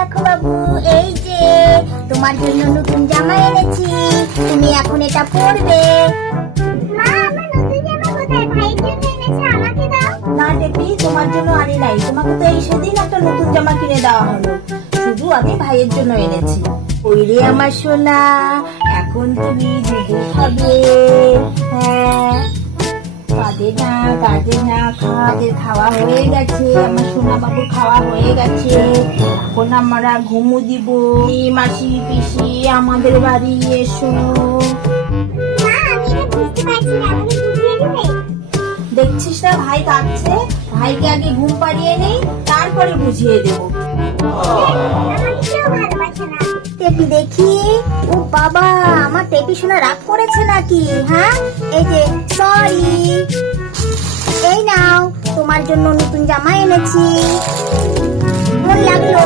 দেখো বাবু, এই যে তোমার জন্য নতুন জামা এনেছি, তুমি এখন এটা পরবে। মা, আমার নতুন জামা কোথায়? ভাইয়ের জন্য এনেছে, আমাকে দাও। না টেপি, তোমার জন্য আনি নাই, তোমাকে তো এই সেদিন একটা নতুন জামা কিনে দেওয়া হলো, শুধু আমি ভাইয়ের জন্য এনেছি। ওই রে আমার সোনা, এখন তুমি দুধ খাবে। হ্যাঁ, কাঁদে না, খাওয়া হয়ে গেছে, আমার সোনা বাবু খাওয়া হয়ে গেছে। এখন আমরা ঘুমু দিব। মাসি পিসি আমাদের বাড়ি এসো। মা, আমি এটা বুঝতে পারছি না, আমাকে বুঝিয়ে দিবে? দেখছিস না ভাই কাঁদছে, ভাইকে আগে ঘুম পাড়িয়ে নেই, তারপরে বুঝিয়ে দেবো। আমাকে কেউ ভালোবাসে না। টেপি দেখি, ও বাবা, আমার টেপি সোনা রাগ করেছে নাকি? হ্যাঁ, এই যে সরি, এই নাও তোমার জন্য নতুন জামা এনেছি। মন লাগলো?